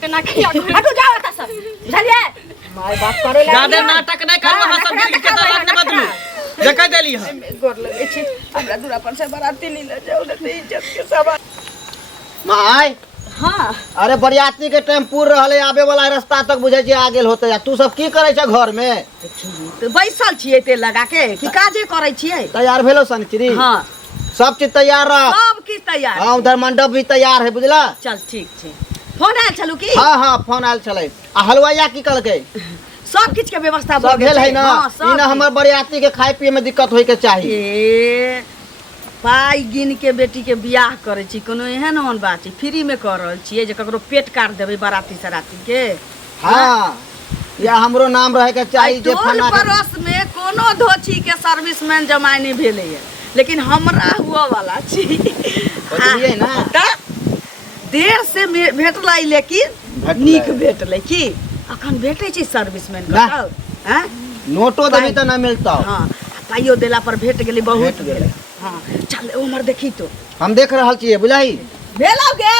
के ना खिया हटो जाओ त सब बुझलिए माय बाप करे ला ज्यादा नाटक नहीं कर वहां सब गिर के तलाक न बदलू देखै देली है गोर लगे छी हमरा दूरा पर से बराती ली ले जाओ न इज्जत के सवाल माय हां अरे बरियाती के टाइम पूर रहले आबे वाला रास्ता तक बुझे छी आ गेल होते तू सब की करे छ घर में तो बैसल छिए ते लगा के की काजे करे छिए तैयार भेलो सनचरी हां सब चीज तैयार रह सब की तैयार हां उधर मंडप भी तैयार है बुझला चल ठीक छै फोन आयल छलु की हां हां फोन आयल छले आ हलवाइया की कहलकै सब किछ के व्यवस्था सब भेल है ना हां ई ना हमर बरियाती के खाए पिए में दिक्कत होय के चाहिए ए पाई गिन के बेटी के बियाह करे छी कोनो एहन ओहन बात छै फ्री में कर रहल छिए जे ककरो पेट काट देबै बाराती सराती के हां या हमरो नाम रहे के चाहिए जे फना पड़ोस में कोनो धोची के सर्विसमैन जमाई नहीं भेले है लेकिन हमरा हुआ वाला छी बुझलिए ना त देर से भेटलै लेकिन नीक भेटलै की अखन भेटै छी सर्विसमैन बताओ हैं नोटो देबी त ना मिलता हां पाइयो देला पर भेट गेलै बहुत गेलै हां चल उमर देखी तो हम देख रहल छिए बुझाई भेलौ गे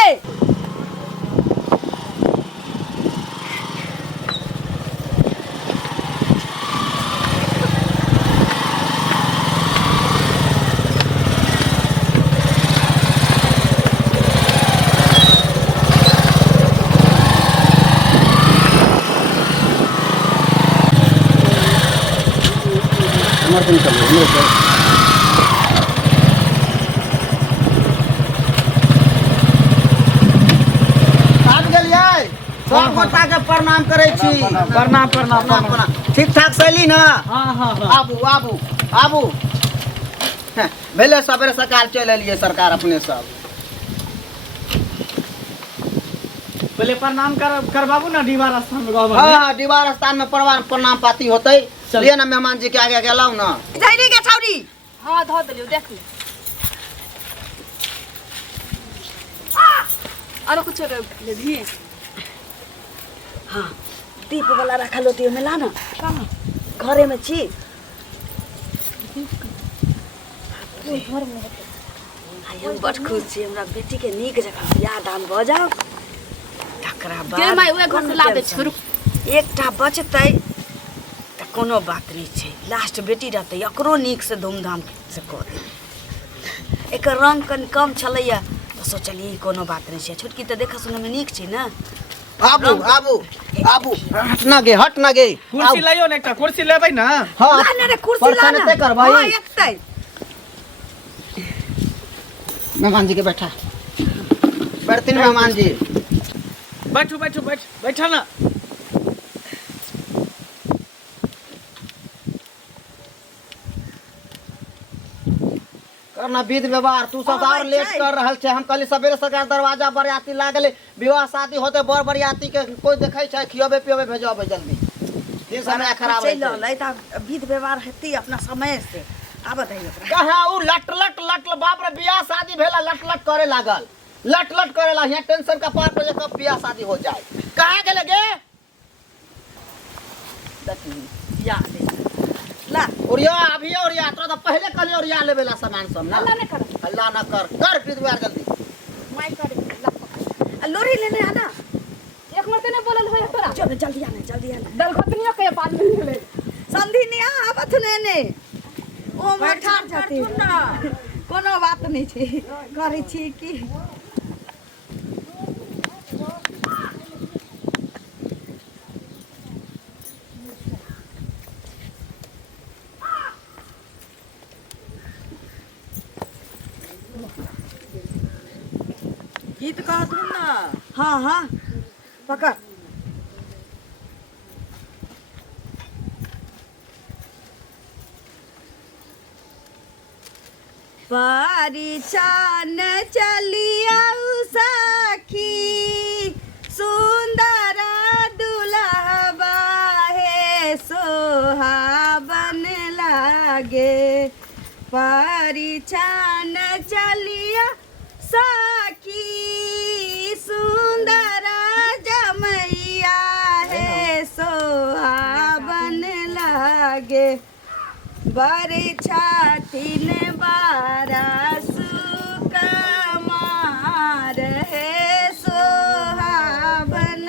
सब गोटा के प्रणाम करे छी प्रणाम प्रणाम प्रणाम ठीक ठाक सैली ना हां हां आबू आबू आबू भेले सबेरे सरकार चल एलिए सरकार अपने सब पहले प्रणाम करबाबू ना दीवार स्थान में गाँव हां हां दीवार स्थान में प्रणाम पाती होतै लिए ना मेहमान जी के आगे गेलाउ ना जइली के छौरी हां ध देलियो देख ले आरो कुछ ले भी हां दीप वाला रखल होती है में ला ना कहां घरे में छी घर में आयो बड़ खुश छी हमरा बेटी के नीक जगह बियाह दान भ जाओ तकरा बाद गे माय ओए घर से ला दे छोरू एकटा बचतै त कोनो बात नहीं छै लास्ट बेटी रहतै एकरो नीक से धूमधाम से कर दे एकर रंग कन कम छलैया तो सोचलिए कोनो बात नहीं छै छोटकी त देख सुने में नीक छै ना आबू आबू आबू हट ना गे कुर्सी लाइयो ना एकटा कुर्सी लेबै ना हां ना रे कुर्सी ला ना कर भाई हां एकतै मेहमान जी के बैठा बैठतीन मेहमान जी बैठो बैठो बैठा ना करना विध व्यवहार तू सब और लेट कर रहल छे हम कहली सबेरे सका दरवाजा बरियाती लागले विवाह शादी होते बर बरियाती के कोई देखै छै खियोबे पियोबे भेजबे जल्दी दिन समय खराब है चल त विध व्यवहार हेती अपना समय से आ बताइए ओकरा कहा उ लट बाप रे बियाह शादी भेला लट करे लागल लट करेला यहाँ टेंशन का पार पर कब बियाह शादी हो जाए कहां गेले गे याद है ला ओरिया अभी ओरिया तोरा तो पहले कहले ओरिया लेबेला सामान सब ना हल्ला न कर कर विध व्यवहार जल्दी माय कर लोरी लेने आना एक मरते ने बोलल होय तोरा चल जल्दी आना दल खतनियो के बाद में ले संधि ने आवत ने ओ मठा जाती ना कोनो बात नहीं छै करै छी की गीत कहा तुम ना हाँ हाँ पकड़ परिछन चलिया सखी सुंदर दुल्हबा है सोहाबन लागे परिछन चलिया सखी सुंदर जमैया है सोहाबन लागे बरे छातिन बारस कमार है सोहाबन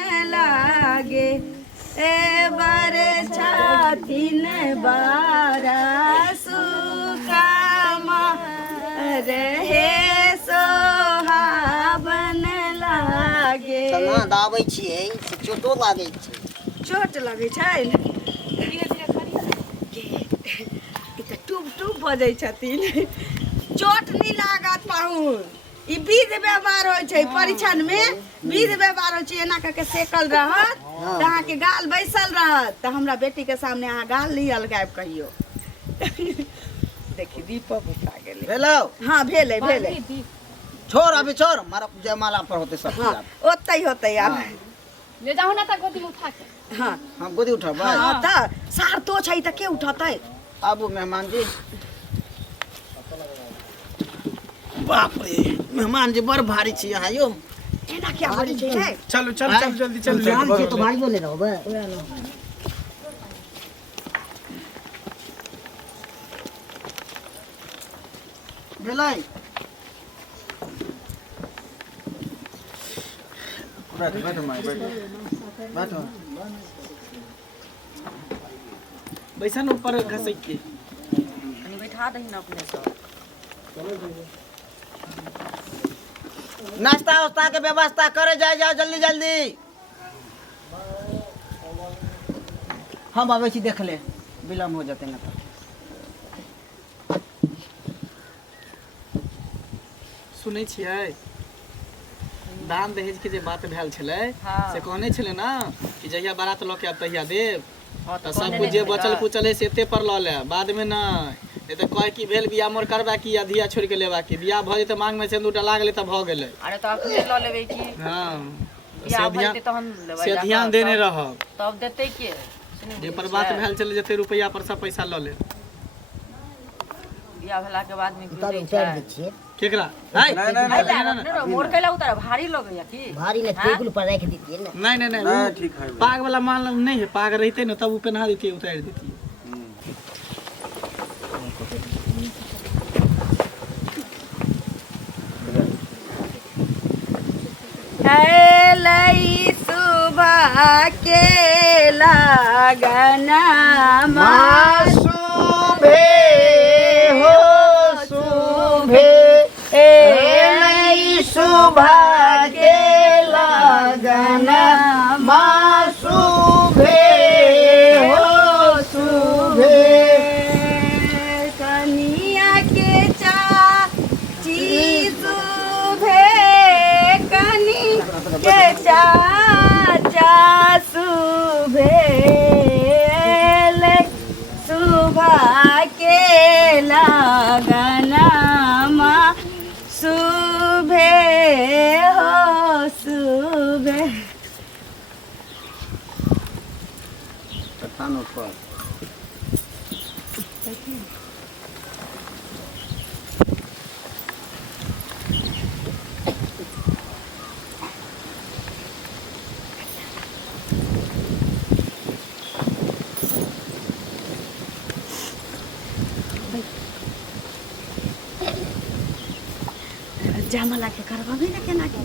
दिन बारा सुकामा रहे सोहावन लागे। तना दाबै छियै से चोटो लागै छै। चोट लगै छै ई तऽ टूब टूब बजै छथिन। चोट नहीं लागत पाहुन, ई विध व्यवहार होइ छै परीक्षण में। विध व्यवहार होइ छै, एना करके सेकल रहत त अहाँ के गाल बैसल रहत त हमरा बेटी के सामने अहाँ गाल नहीं अलगायब कहियो। देखी दीपक उठा गेलै। भेलौ हाँ भेलै भेलै। छोड़ अभी छोड़, मारा जयमाला पर होते सब हाँ ओतै होतै आब। ले जाओ ना ता गोदी में उठा के। हाँ हम गोदी उठबै। हाँ त सार तो छै त के उठतै। आबू मेहमान जी। बाप रे मेहमान जी बड़ भारी छी यहाँ यो। एना क्या बड़ी छै? चलो चल चल जल्दी चल जान से तो भाई बोले रहो बे। भेलै बैठो माय बैठो। बैसन ऊपर घसक के कनी बैठा दही न अपने सब। नाश्ता उस्ता के व्यवस्था करे जाए जाओ जल्दी जल्दी। हम आबै छी देख ले, विलम्ब हो जेतै न त। सुनै छियै दान दहेज के जे बात भेल छलै से कहने छलै ना कि जहिया बारात लऽ के आब तहिया देव। त सब कुछ जे बचल कुचल है से एते पर लऽ ले, बाद में ना ए त कह की भेल बियाह मोर करबा की अधिया छोड़ के लेबा की। बियाह भ जेते मांग में सिंदूर डला गेलै त भ गेलै। अरे तो अपने ल लेबे की हां बियाह भइते तहन लेबै। से ध्यान देने रह। तब देते के जे पर बात भेल छलै जते रुपैया पर सब पैसा लऽ ले। बियाह भेला के बाद में की होय छै? केकरा? हाय नहीं मोर कैला उतार भारी लगैया की? भारी ने टेबल पर रख दीजिए ना। नहीं नहीं नहीं ठीक है। पाग वाला माल नहीं है, पाग रहते ना तब वो पहना देती है, उतार देती है। लई सुबह के लगना शुभे हो शुभे लई सुबह के लगना शुभे हो शुभे। कनिया के चाची शुभे कनी के चाचा शुभे सुबह के लगना शुभे हो शुभे। स्थान पर जयमाला के करबे ना केना के?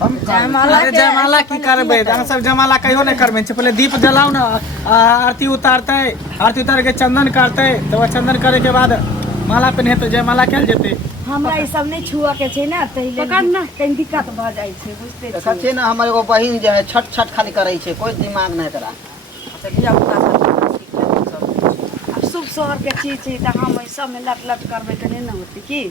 अरे जयमाला की करबे? अहाँ सब जयमाला कहियो नहीं करबे। पहले दीप जलाओ ना, आरती उतारते, आरती उतार के चंदन करते, तो चंदन करे के बाद माला पहने तो जयमाला कैल जेते। हमरा ई सब नहीं छुआ के छै ना, तहिले पकड़ ना। कहीं दिक्कत भ जाय छै, बुझते छी। सच्चे ना हमर एगो बहिन जे है छट छट खाली करे छै, कोई दिमाग नहीं करा। अच्छा बियाह उतार सब ठीक है सब। अब शुभ शहर के चीज छै त हम ई सब में लट लट करबे त नहीं न होती की?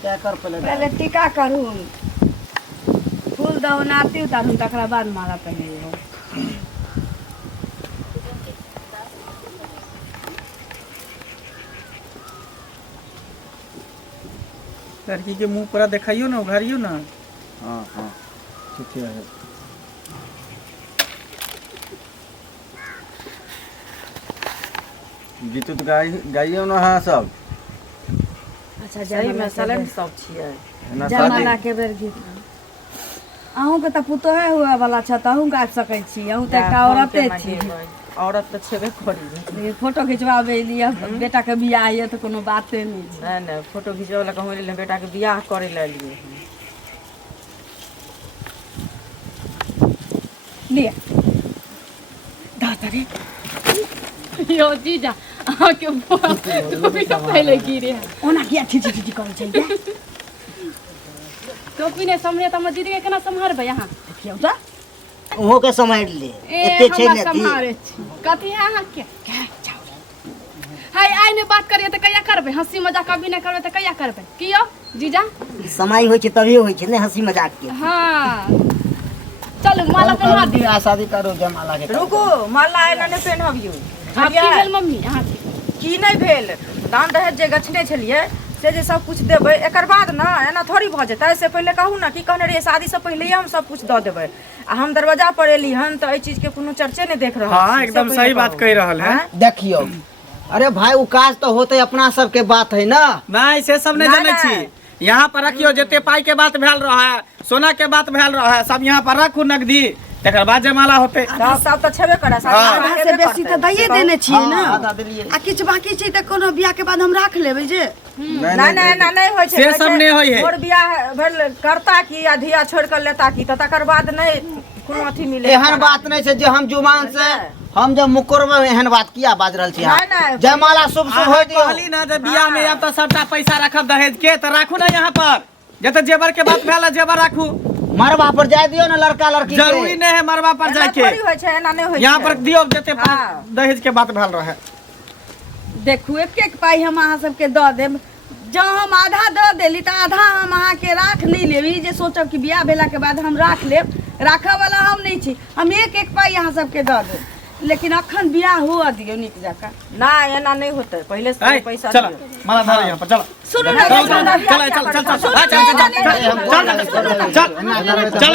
क्या कर पहले टीका करू, फूल दहु, आरती उतारू, तकरा बाद माला पहने। लड़की के मुंह पूरा दिखाइयो ना, उघारियो ना। हाँ हाँ ठीक है। गीत तो गाइयो ना हाँ सब। अच्छा सही में सलेंट सब छियै। ना जयमाला शादी के बेर गीत अहूँ के तऽ पुतोहे हुए वाला छ तऽ अहूँ गाबि सकै छी अहूँ तऽ एकटा औरते छी औरत तऽ छेबे करी। ये फोटो खिंचवाबे लिए बेटा के बियाह ये तऽ कोनो बाते नहीं छै। नहीं फोटो खिंचवा ला कहूँ ले बेटा के बियाह करे ला लिए। लिए दादरी यो जीजा आके टोपी तो पहले गिरे ओना किया ठीठी ठीठी करै छै क्या टोपी ने समझे त हम दीदी के केना संभारबे यहाँ देखियौ तऽ ओहो के समझ ले ए एते छै हमरा ने संभारे छी कथी है अहाँ के हाय आइ ने बात करिए त कहिया करबे हंसी मजाक कभी नहीं करबे त कहिया करबे कियो जीजा समय होइ छै तभी होइ छै ने हंसी मजाक के। हां चलो माला पहना दी बियाह शादी करो जयमाला के रुको माला एला ने पहनबियो। आप की भेल मम्मी अहाँ की नहीं भेल दान दहेज जे गछने छलिए से जे सब कुछ देबै एकर बाद ना एना थोड़ी भ जेतै। से पहले कहू ना की कहने रहिए शादी से पहले हम सब कुछ द देबै आ हम दरवाजा पर एली हन त एई चीज के कोनो चर्चे नहीं देख रहल। हाँ एकदम सही बात कह रहल है। देखियो अरे भाई वो काज तो होते अपना सब के बात है ना। नहीं से सब नहीं जाने छी। यहाँ पर रखियो जते पाई के बात भेल रहा है सोना के बात भेल रहा है सब यहाँ पर रखू नगदी तकर बाद जयमाला होते। सब त छेबे करे आधा से बेसी तऽ दैये देने छियै ना आधा देलिए आ किछु बाकी छै तऽ कोनो बियाह के बाद हम राख लेबै जे नहीं नहीं ना नहीं होय छै से सब नहीं होय है। मोर बियाह भेल करता की या धिया छोड़ कर लेता की त तकर बाद नहीं कोनो अथी मिले। एहन बात नहीं छै जे हम जुबान से हम जब मुकुरब एहन बात किया बाज रहल छी। नहीं, नहीं। जयमाला शुभ शुभ हो दियो। कहली ना जब बियाह में अब तो सबटा पैसा रखब दहेज के तो राखू ना यहाँ पर जते जेवर के बात भेल जेवर राखू। मरबा पर जाय दियो ना लड़का लड़की के। जरूरी नहीं है मरबा पर एना जाके थोड़ी होय छै एना नहीं होय छै। यहाँ पर दियो जते हाँ। दहेज के बात भेल रहा है। देखू एक एक पाई हम अहाँ सबके दऽ देब जँ हम आधा दऽ देली तऽ आधा हम अहाँके राख नहीं लेबी जे सोचब कि बियाह भेला के बाद हम राख लेब। राखऽ वाला हम नहीं छी हम एक एक पाई अहाँ सबके दऽ देब लेकिन अखन बियाह हुआ दियो नीक जकाँ। ना एना नहीं होते पहले से पैसा चलो दियो। माला धार यहाँ पर चलो सुनो ना चल चल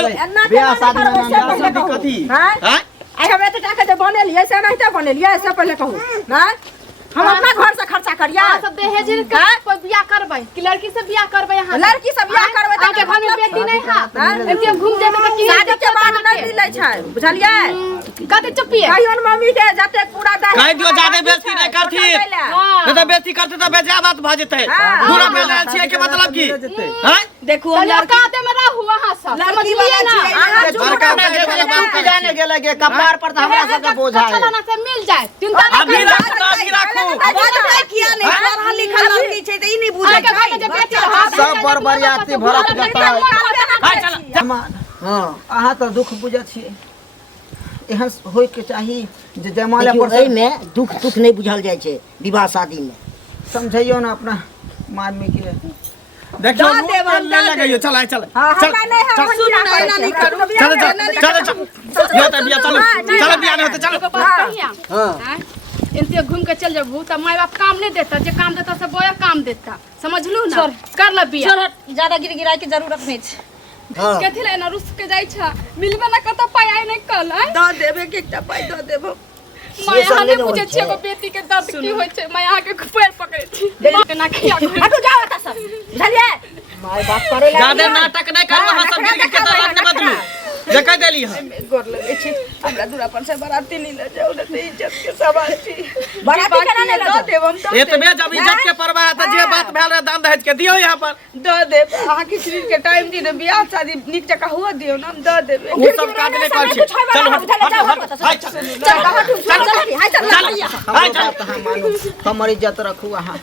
बियाह शादी में नाम कथी हां आई हम एते टाका जे बनेलिए से नहीं बनेलिए से पहले कहू ना हम अपना घर से खर्चा करिया अहाँ सब दहेज का कोई बियाह करबै कि लड़की से बियाह करबै यहाँ लड़की से बियाह करबै आगे घर में बेटी नहीं है एते घूम जेबै त की शादी के बाद नहीं मिलै छै बुझलिए। कते चुपिए कहियोन मम्मी के जते पूरा दहेज कह दियो ज्यादा बेइज्जती नहीं करथी नहीं तो बेइज्जती करते तो बेजा बात भ जेतै। पूरा भेल रहल छियै के मतलब की हैं देखू तो हम लड़का आते में रहू वहां सब लड़की वाला छियै अहाँ लड़का में बाप जाने गेले के कपार पर त हमरा सब के बोझा है। चलाना से मिल जाए चिंता अभी राखू किया नहीं पढ़ल लिखल लड़की छै तऽ ई नहीं बुझै आगे घर में जे बेटी रहा सब बरबरियाती भरत जाता हाय चल हां अहाँ तो दुख बुझै छियै एहन होय के चाही जे जयमाला पर एहि में दुख सुख नहीं बुझल जाय छै विवाह शादी में। समझैयो ना अपना मादमी के। देखियो ले लगइयो चल आइ चल हां चल हमरा नहीं है सुनो ना एना नहीं करू चल चल ये तो बिया चलो चलो बिया नहीं होते चलो कहिया हां इनते घूम के चल जाबू त माय बाप काम नहीं देता जे काम देता से बोया काम देता समझलू ना कर ल बिया ज्यादा गिरगिराय के जरूरत नहीं छै। हां कथि ले ना रुस के जाय छ मिलबे ना कत पाई आइ नहीं कल आइ दऽ देब एक एकटा पाई दऽ देब माय यहाँ नहीं बुझे छियै को बेटी के दर्द की होय छै माय यहाँ के पैर पकड़े छी माय ना खिया हटू जाओ एतऽ सब बुझलिए। माय बाप करे ला ज्यादा नाटक नहीं करू अहाँ सब गिर के दरवाजा नहीं बदलू देखै देली है गोर लगै छी हमरा दूरा पर से बाराती नहीं ले जाऊ न तऽ इज्जत के सवाल छी बाराती केना नहीं ले दऽ जाऊ? देब हम दऽ एतबे जब इज्जत के परवाह है त जे बात भेल रहे दान दहेज के दियो यहाँ पर दऽ देब अहाँ खिचड़ी के टाइम दी न बियाह शादी नीक जकाँ हुआ दियौ न हम दऽ देब वो सब काज नहीं कर छी चलो हट हाय चल चल हटू चल हाय चल हाय चल मानू हमर इज्जत रखू अहाँ।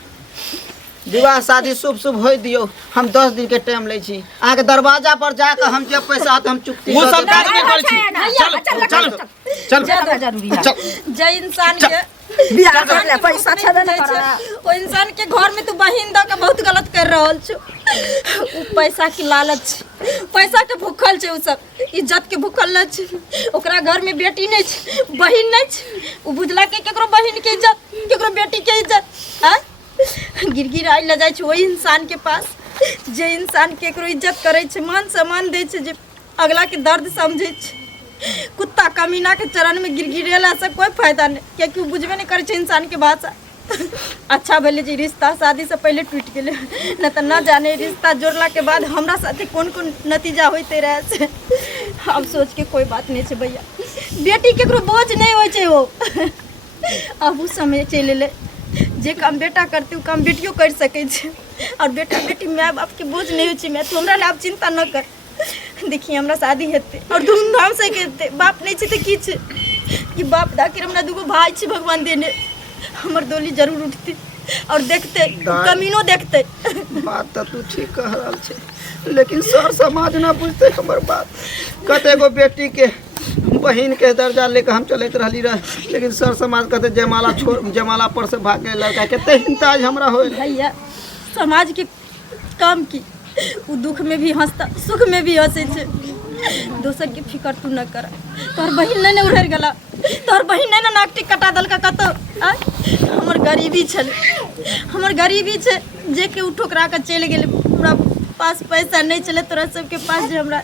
विवाह शादी शुभ शुभ होय दियो हम 10 दिन के टाइम ले छी अहाँ के दरवाजा पर जाके हम जे पैसा आत हम चुकती वो सब काज नहीं कर छी चल चल ज्यादा जरूरी है चल जे इंसान के बियाह कर ले पैसा छेबे नहीं छै करे ओ इंसान के घर में तू बहिन द के बहुत गलत कर रहल छ। उ पैसा के लालच पैसा के भूखल छै उ सब इज्जत के भूखल न छै। ओकरा घर में बेटी नहीं छै बहिन नहीं छै उ बुझला के केकरो बहिन के इज्जत केकरो बेटी के इज्जत हां गिरगिराय ल जाय छै ओही इंसान के पास जे इंसान केकरो इज्जत करे छै मान सम्मान दे छै जे अगला के दर्द समझे छै। कुत्ता कमीना के चरण में गिरगिरेला से कोई फायदा नहीं क्योंकि वो बुझबे नहीं करे छै इंसान के भाषा। अच्छा भले जी रिश्ता शादी से पहले टूट गए, न तो न जाने रिश्ता जोड़ला के बाद हमरा साथे कौन कौन नतीजा होते रहे से। अब सोच के कोई बात नहीं है भैया, बेटी केकरो बोझ नहीं हो छे हो। अब उस समय चले ले जे काम बेटा करते उ काम बेटियो कर सके छे, और बेटा बेटी माय बाप के बोझ नहीं हो छे। मैं तो हमरा ला चिंता न कर, देखिए हमरा शादी हेते और धूमधाम से करते। बाप नहीं छे तो की छे कि बाप दाखिर हमरा दुगो भाई छे, भगवान देने हमर डोली जरूर उठते और देखते कमीनो देखते। बात तो तू ठीक कह रहा छे, लेकिन सर समाज ना बुझते हमर बात। कते गो बेटी के बहन के दर्जा लेकर हम चलते रहली रह, लेकिन सर समाज कहते जयमाला पर से भाग गए लड़का। केते हिंताज हमरा होल भैया, समाज के काम की उ दुख में भी हंसता, सुख में भी हंसे छे। दोसर के फिकर तू न कर। तोहर बहिन नहीं न उड़र गला, तोहर बहिन नहीं न नाकटी कटा दल का कतो। हमर गरीबी छल, हमर गरीबी छे जे के उ ठोकरा के चल गेल। हमरा पास पैसा नहीं चले, तोरा सबके पास जे हमरा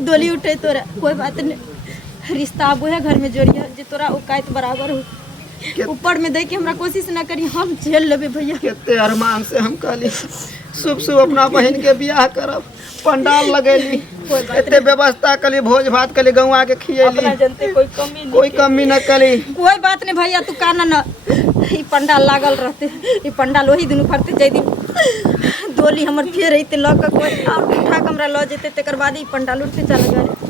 डोली उठे। तोरा कोई बात नहीं, रिश्ता अब है घर में जोड़िया जे तोरा औकात बराबर हो। ऊपर में दे के हमरा कोशिश ना करी, हम झेल लेबे भैया। केते अरमान से हम कहली शुभ शुभ अपना बहन के बियाह करब, पंडाल लगेली, एते व्यवस्था कली, भोज भात कली, गौवा के खियेली, जनते कोई कमी न कली। कोई बात नहीं भैया, तू काना न ई पंडाल लागल रहते। ई पंडाल वही दिन फरते जै दिन डोली हमर फेर अइते लऽ के कोई और उठा के हमरा लऽ जेते, तकर बाद ई पंडाल उठते चल गए।